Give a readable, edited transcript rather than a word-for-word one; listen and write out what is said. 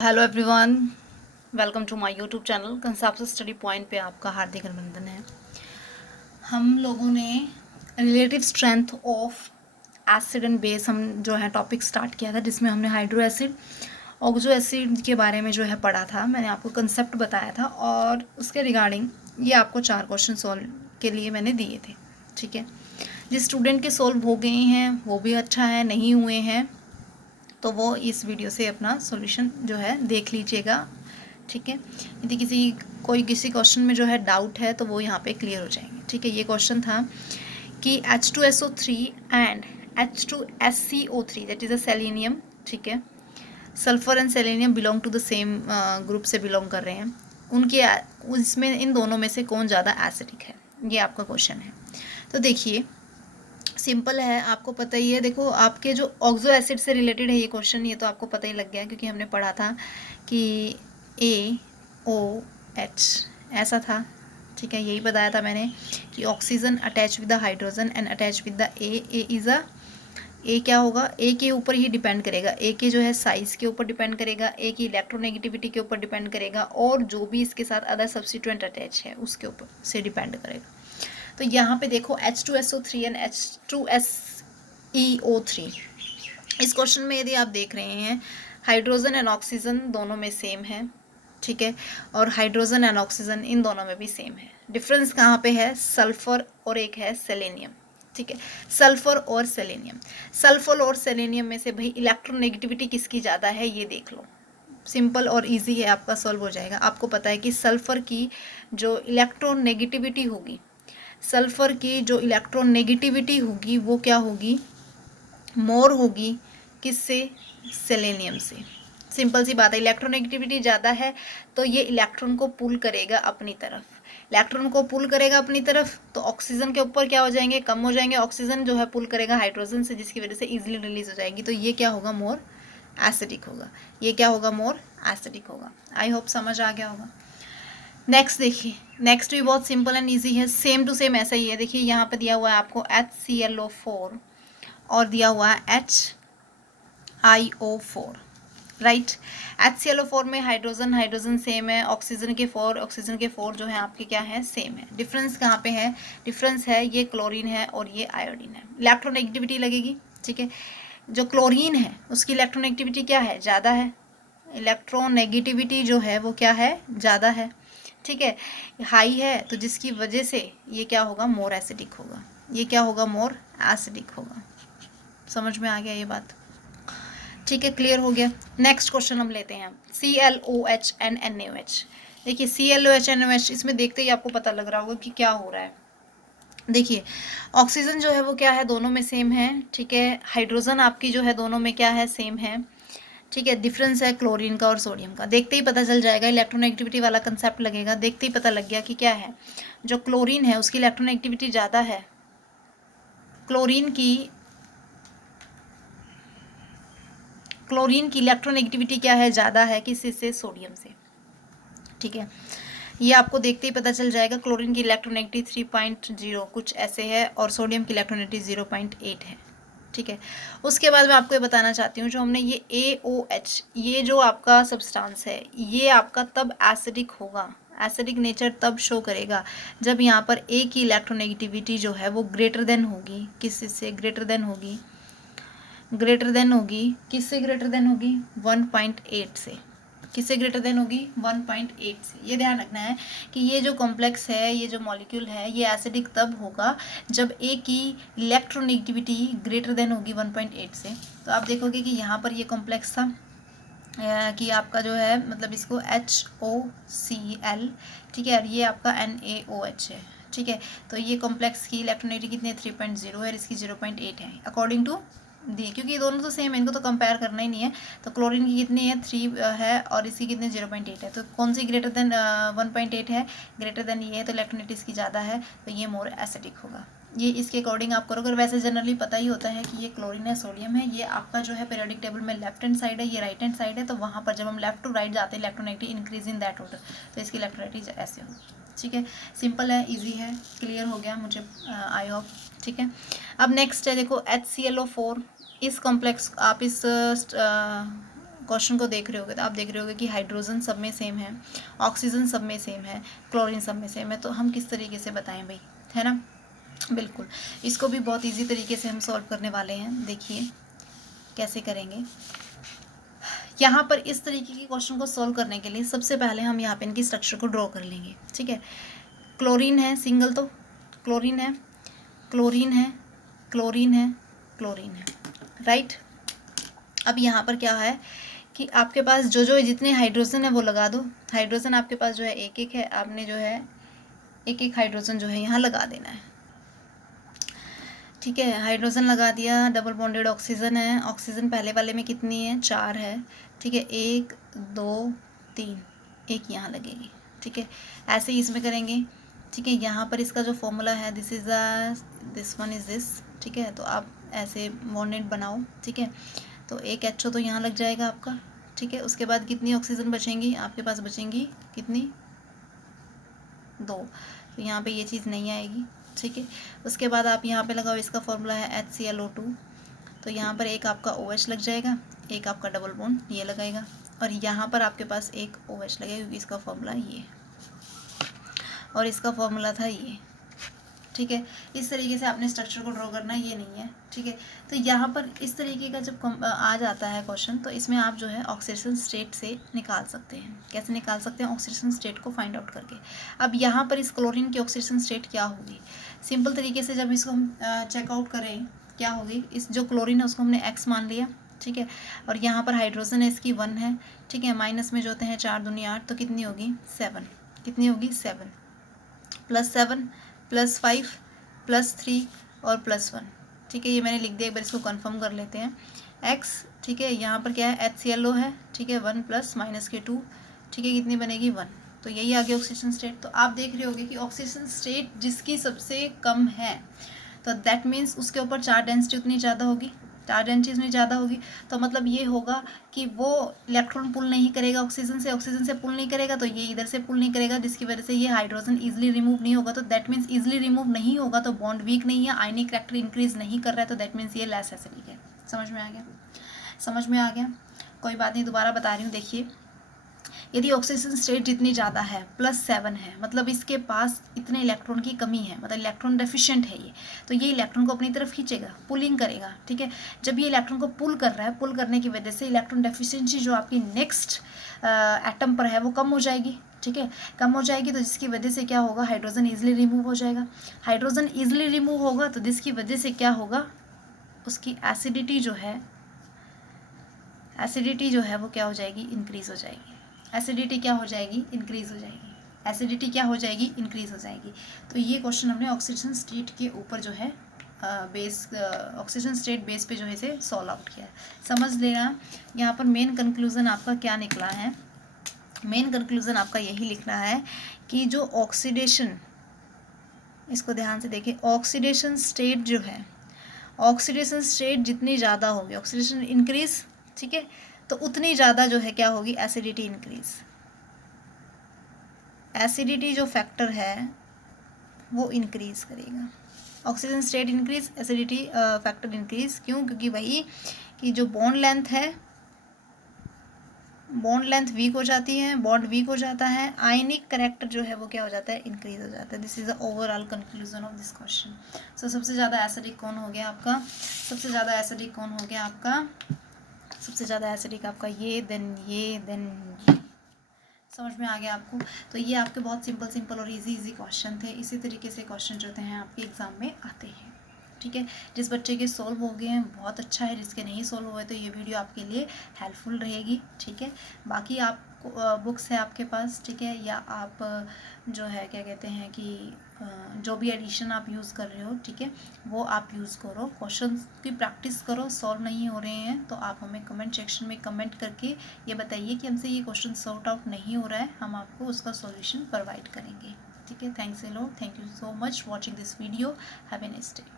Hello everyone, welcome to my YouTube channel concept study point पे आपका हार्दिक अभिनंदन है। हम लोगों ने relative strength of acid and base हम जो है टॉपिक स्टार्ट किया था, जिसमें हमने हाइड्रो एसिड ऑक्सो एसिड के बारे में जो है पढ़ा था। मैंने आपको कंसेप्ट बताया था और उसके रिगार्डिंग ये आपको 4 क्वेश्चन सॉल्व के लिए मैंने दिए थे। ठीक है, जिस स्टूडेंट के सॉल्व हो गए हैं वो भी अच्छा है, नहीं हुए हैं तो वो इस वीडियो से अपना सॉल्यूशन जो है देख लीजिएगा। ठीक है, यदि कोई किसी क्वेश्चन में जो है डाउट है तो वो यहाँ पे क्लियर हो जाएंगे। ठीक है, ये क्वेश्चन था कि H2SO3 and H2SCO3 that is a selenium. ठीक है, sulphur and selenium belong to the same group से बिलोंग कर रहे हैं। उनके उसमें इन दोनों में से कौन ज़्यादा एसिडिक है, ये आपका क्वेश्चन है। तो देखिए, सिंपल है, आपको पता ही है। देखो, आपके जो ऑक्सो एसिड से रिलेटेड है ये क्वेश्चन, ये तो आपको पता ही लग गया क्योंकि हमने पढ़ा था कि AOH ऐसा था। ठीक है, यही बताया था मैंने कि oxygen attach with the hydrogen and attach with the A is a A क्या होगा, ए के ऊपर ही डिपेंड करेगा। ए के जो है साइज़ के ऊपर डिपेंड करेगा, ए की इलेक्ट्रोनेगेटिविटी के ऊपर डिपेंड करेगा, और जो भी इसके साथ अदर सब्स्टिट्यूएंट अटैच है उसके ऊपर से डिपेंड करेगा। तो यहाँ पे देखो H2SO3 एंड H2SeO3, इस क्वेश्चन में यदि आप देख रहे हैं हाइड्रोजन एंड ऑक्सीजन दोनों में सेम है। ठीक है, और हाइड्रोजन एंड ऑक्सीजन इन दोनों में भी सेम है। डिफरेंस कहाँ पे है, सल्फर और एक है सेलेनियम। ठीक है, सल्फर और सेलेनियम, सल्फर और सेलेनियम में से भाई इलेक्ट्रोनेगेटिविटी किसकी ज़्यादा है ये देख लो। सिंपल और इजी है, आपका सॉल्व हो जाएगा। आपको पता है कि सल्फर की जो इलेक्ट्रोनेगेटिविटी होगी, सल्फर की जो इलेक्ट्रोनेगेटिविटी होगी वो क्या होगी, मोर होगी किससे, सेलेनियम से। सिंपल सी बात है, इलेक्ट्रोनेगेटिविटी ज़्यादा है तो ये इलेक्ट्रॉन को पुल करेगा अपनी तरफ। इलेक्ट्रॉन को पुल करेगा अपनी तरफ तो ऑक्सीजन के ऊपर क्या हो जाएंगे, कम हो जाएंगे। ऑक्सीजन जो है पुल करेगा हाइड्रोजन से, जिसकी वजह से इजीली रिलीज हो जाएगी। तो ये क्या होगा, मोर एसिडिक होगा। ये क्या होगा, मोर एसिडिक होगा। आई होप समझ आ गया होगा। नेक्स्ट देखिए, नेक्स्ट भी बहुत सिंपल एंड ईजी है, सेम टू सेम ऐसा ही है। देखिए यहाँ पे दिया हुआ है आपको HClO4 और दिया हुआ है HiO4, राइट। HClO4 में हाइड्रोजन हाइड्रोजन सेम है, ऑक्सीजन के 4 जो है आपके क्या है, सेम है। डिफरेंस कहाँ पे है, डिफरेंस है ये क्लोरीन है और ये आयोडीन है। इलेक्ट्रोनेगेटिविटी लगेगी। ठीक है, जो क्लोरीन है उसकी इलेक्ट्रोनेगेटिविटी क्या है, ज़्यादा है। इलेक्ट्रोनेगेटिविटी जो है वो क्या है, ज़्यादा है। ठीक है, हाई है तो जिसकी वजह से ये क्या होगा, मोर एसिडिक होगा। ये क्या होगा, मोर एसिडिक होगा। समझ में आ गया ये बात। ठीक है, क्लियर हो गया। नेक्स्ट क्वेश्चन हम लेते हैं, ClOH एंड NaOH। देखिए ClOH NaOH, इसमें देखते ही आपको पता लग रहा होगा कि क्या हो रहा है। देखिए, ऑक्सीजन जो है वो क्या है, दोनों में सेम है। ठीक है, हाइड्रोजन आपकी जो है दोनों में क्या है, सेम है। ठीक है, डिफरेंस है क्लोरीन का और सोडियम का। देखते ही पता चल जाएगा, इलेक्ट्रोनेगेटिविटी वाला कंसेप्ट लगेगा। देखते ही पता लग गया कि क्या है, जो क्लोरीन है उसकी इलेक्ट्रोनेगेटिविटी ज़्यादा है। क्लोरीन की इलेक्ट्रोनेगेटिविटी क्या है, ज़्यादा है किससे, सोडियम से। ठीक है, ये आपको देखते ही पता चल जाएगा। क्लोरीन की इलेक्ट्रोनेगेटिविटी 3.0 कुछ ऐसे है और सोडियम की इलेक्ट्रोनेगेटिविटी 0.8 है। ठीक है, उसके बाद मैं आपको ये बताना चाहती हूँ, जो हमने ये AOH, ये जो आपका सब्सटेंस है ये आपका तब एसिडिक होगा, एसिडिक नेचर तब शो करेगा जब यहाँ पर A की इलेक्ट्रोनेगेटिविटी जो है वो ग्रेटर देन होगी, किससे ग्रेटर देन होगी, ग्रेटर देन होगी, किससे ग्रेटर देन होगी, 1.8 से। किससे ग्रेटर देन होगी, 1.8 से। ये ध्यान रखना है कि ये जो कॉम्प्लेक्स है, ये जो मॉलिक्यूल है, ये एसिडिक तब होगा जब ए की इलेक्ट्रोनेगेटिविटी ग्रेटर देन होगी 1.8 से। तो आप देखोगे कि यहाँ पर ये कॉम्प्लेक्स था कि आपका जो है, मतलब इसको HOCl, ठीक है, और ये आपका NaOH है। ठीक है, तो ये कॉम्प्लेक्स की इलेक्ट्रोनेगेटिविटी कितनी है, 3.0 है, इसकी 0.8 है अकॉर्डिंग टू दी, क्योंकि ये दोनों तो सेम है, इनको तो कंपेयर करना ही नहीं है। तो क्लोरीन की कितनी है, 3 है और इसकी कितनी 0.8 है। तो कौन सी ग्रेटर देन 1.8 है, ग्रेटर देन ये है, तो इलेक्ट्रोनेगेटिविटी इसकी ज़्यादा है, तो ये मोर एसिडिक होगा। ये इसके अकॉर्डिंग आप करोगे। वैसे जनरली पता ही होता है कि ये क्लोरीन है, सोडियम है। ये आपका जो है पीरियोडिक टेबल में लेफ्ट हैंड साइड है, ये राइट हैंड साइड है। तो वहाँ पर जब हम लेफ्ट टू राइट जाते हैं, electronegativity increase in that order, तो इसकी इलेक्ट्रोनेगेटिविटी ऐसे होगी। ठीक है, सिंपल है, इजी है, क्लियर हो गया मुझे, आई होप। ठीक है, अब नेक्स्ट है देखो HClO4। इस कॉम्प्लेक्स आप इस क्वेश्चन को देख रहे होगे तो आप देख रहे होगे कि हाइड्रोजन सब में सेम है, ऑक्सीजन सब में सेम है, क्लोरीन सब में सेम है, तो हम किस तरीके से बताएं भाई, है ना। बिल्कुल, इसको भी बहुत इजी तरीके से हम सॉल्व करने वाले हैं। देखिए कैसे करेंगे। यहाँ पर इस तरीके के क्वेश्चन को सॉल्व करने के लिए सबसे पहले हम यहाँ पे इनकी स्ट्रक्चर को ड्रॉ कर लेंगे, ठीक है। क्लोरीन है सिंगल, तो क्लोरीन है, क्लोरीन है, क्लोरीन है, क्लोरीन है, राइट। अब यहाँ पर क्या है कि आपके पास जो जितने हाइड्रोजन है वो लगा दो। हाइड्रोजन आपके पास जो है एक एक है, आपने जो है एक एक हाइड्रोजन जो है यहाँ लगा देना है, ठीक है। हाइड्रोजन लगा दिया, डबल बॉन्डेड ऑक्सीजन है, ऑक्सीजन पहले वाले में कितनी है, 4 है, ठीक है। 1 2 3, एक यहाँ लगेगी, ठीक है। ऐसे ही इसमें करेंगे, ठीक है। यहाँ पर इसका जो फॉर्मूला है दिस वन इज़ दिस, ठीक है। तो आप ऐसे बॉन्डेड बनाओ, ठीक है। तो एक HO तो यहाँ लग जाएगा आपका, ठीक है। उसके बाद कितनी ऑक्सीजन बचेंगी आपके पास, बचेंगी कितनी, 2, तो यहाँ पे ये चीज़ नहीं आएगी, ठीक है। उसके बाद आप यहाँ पे लगाओ, इसका फॉर्मूला है HClO2, तो यहाँ पर एक आपका OH लग जाएगा, एक आपका डबल बॉन्ड ये लगाएगा, और यहाँ पर आपके पास एक OH लगेगा क्योंकि इसका फॉर्मूला ये और इसका फॉर्मूला था ये, ठीक है। इस तरीके से आपने स्ट्रक्चर को ड्रॉ करना, ये नहीं है, ठीक है। तो यहाँ पर इस तरीके का जब आ जाता है क्वेश्चन, तो इसमें आप जो है ऑक्सीडेशन स्टेट से निकाल सकते हैं। कैसे निकाल सकते हैं, ऑक्सीडेशन स्टेट को फाइंड आउट करके। अब यहाँ पर इस क्लोरीन की ऑक्सीडेशन स्टेट क्या होगी, सिंपल तरीके से जब इसको हम चेकआउट करें क्या होगी, इस जो क्लोरीन है उसको हमने X मान लिया, ठीक है। और यहाँ पर हाइड्रोजन है, इसकी 1 है, ठीक है। माइनस में जो होते हैं 4 दूनी 8, तो कितनी होगी 7, कितनी होगी 7, +7 +5 +3 और +1, ठीक है। ये मैंने लिख दिया, एक बार इसको कंफर्म कर लेते हैं। X, ठीक है। यहाँ पर क्या है, HClO है, ठीक है। 1 + -2, ठीक है। कितनी बनेगी 1, तो यही आ गया ऑक्सीडेशन स्टेट। तो आप देख रहे होगे कि ऑक्सीडेशन स्टेट जिसकी सबसे कम है, तो दैट मीन्स उसके ऊपर चार्ज डेंसिटी उतनी ज़्यादा होगी, चार्ज डेंसिटी उतनी ज़्यादा होगी, तो मतलब ये होगा कि वो इलेक्ट्रॉन पुल नहीं करेगा ऑक्सीजन से पुल नहीं करेगा, तो ये इधर से पुल नहीं करेगा, जिसकी वजह से ये हाइड्रोजन ईजिली रिमूव नहीं होगा। तो दैट मीन्स ईजिली रिमूव नहीं होगा तो बॉन्ड वीक नहीं है, आयनिक करैक्टर इंक्रीज नहीं कर रहा है, तो दैट मीन्स ये लेस एसिडिक है। समझ में आ गया, समझ में आ गया, कोई बात नहीं, दोबारा बता रही हूँ। देखिए, यदि ऑक्सीजन स्टेट जितनी ज़्यादा है, +7 है, मतलब इसके पास इतने इलेक्ट्रॉन की कमी है, मतलब इलेक्ट्रॉन डेफिशिएंट है ये, तो ये इलेक्ट्रॉन को अपनी तरफ खींचेगा, पुलिंग करेगा, ठीक है। जब ये इलेक्ट्रॉन को पुल कर रहा है, पुल करने की वजह से इलेक्ट्रॉन डेफिशिएंसी जो आपकी नेक्स्ट एटम पर है वो कम हो जाएगी, ठीक है, कम हो जाएगी। तो जिसकी वजह से क्या होगा, हाइड्रोजन ईजिली रिमूव हो जाएगा। हाइड्रोजन ईजिली रिमूव होगा तो जिसकी वजह से क्या होगा, उसकी एसिडिटी जो है, एसिडिटी जो है वो क्या हो जाएगी, इंक्रीज़ हो जाएगी। एसिडिटी क्या हो जाएगी, इंक्रीज़ हो जाएगी। एसिडिटी क्या हो जाएगी, इंक्रीज़ हो जाएगी। तो ये क्वेश्चन हमने ऑक्सीजन स्टेट के ऊपर जो है ऑक्सीजन स्टेट बेस पे जो है इसे सॉल्व आउट किया है। समझ लेना, यहाँ पर मेन कंक्लूज़न आपका क्या निकला है, मेन कंक्लूज़न आपका यही लिखना है कि जो ऑक्सीडेशन, इसको ध्यान से देखें, ऑक्सीडेशन स्टेट जो है, ऑक्सीडेशन स्टेट जितनी ज़्यादा होगी, ऑक्सीडेशन इंक्रीज़, ठीक है, तो उतनी ज़्यादा जो है क्या होगी, एसिडिटी इंक्रीज़। एसिडिटी जो फैक्टर है वो इंक्रीज़ करेगा। Oxygen state increase, acidity factor increase, क्यों, क्योंकि वही कि जो बॉन्ड लेंथ है, बॉन्ड लेंथ वीक हो जाती है, बॉन्ड वीक हो जाता है, आयनिक करैक्टर जो है वो क्या हो जाता है, इंक्रीज हो जाता है। This is the overall conclusion of this question. So सबसे ज़्यादा एसिडिक कौन हो गया आपका, सबसे ज़्यादा एसिडिक कौन हो गया आपका, सबसे ज़्यादा एसिडिक आपका ये, देन ये, देन ये। समझ में आ गया आपको। तो ये आपके बहुत सिंपल और इजी क्वेश्चन थे। इसी तरीके से क्वेश्चन जो हैं आपके एग्ज़ाम में आते हैं, ठीक है। जिस बच्चे के सॉल्व हो गए हैं बहुत अच्छा है, जिसके नहीं सॉल्व हुए तो ये वीडियो आपके लिए हेल्पफुल रहेगी, ठीक है। बाकी आप बुक्स है आपके पास, ठीक है, या आप जो है क्या कहते हैं कि जो भी एडिशन आप यूज़ कर रहे हो, ठीक है, वो आप यूज़ करो, क्वेश्चन की प्रैक्टिस करो। सॉल्व नहीं हो रहे हैं तो आप हमें कमेंट सेक्शन में कमेंट करके ये बताइए कि हमसे ये क्वेश्चन सॉर्ट आउट नहीं हो रहा है, हम आपको उसका सॉल्यूशन प्रोवाइड करेंगे, ठीक है। Thanks a lot, thank you so much watching this video, have a nice day.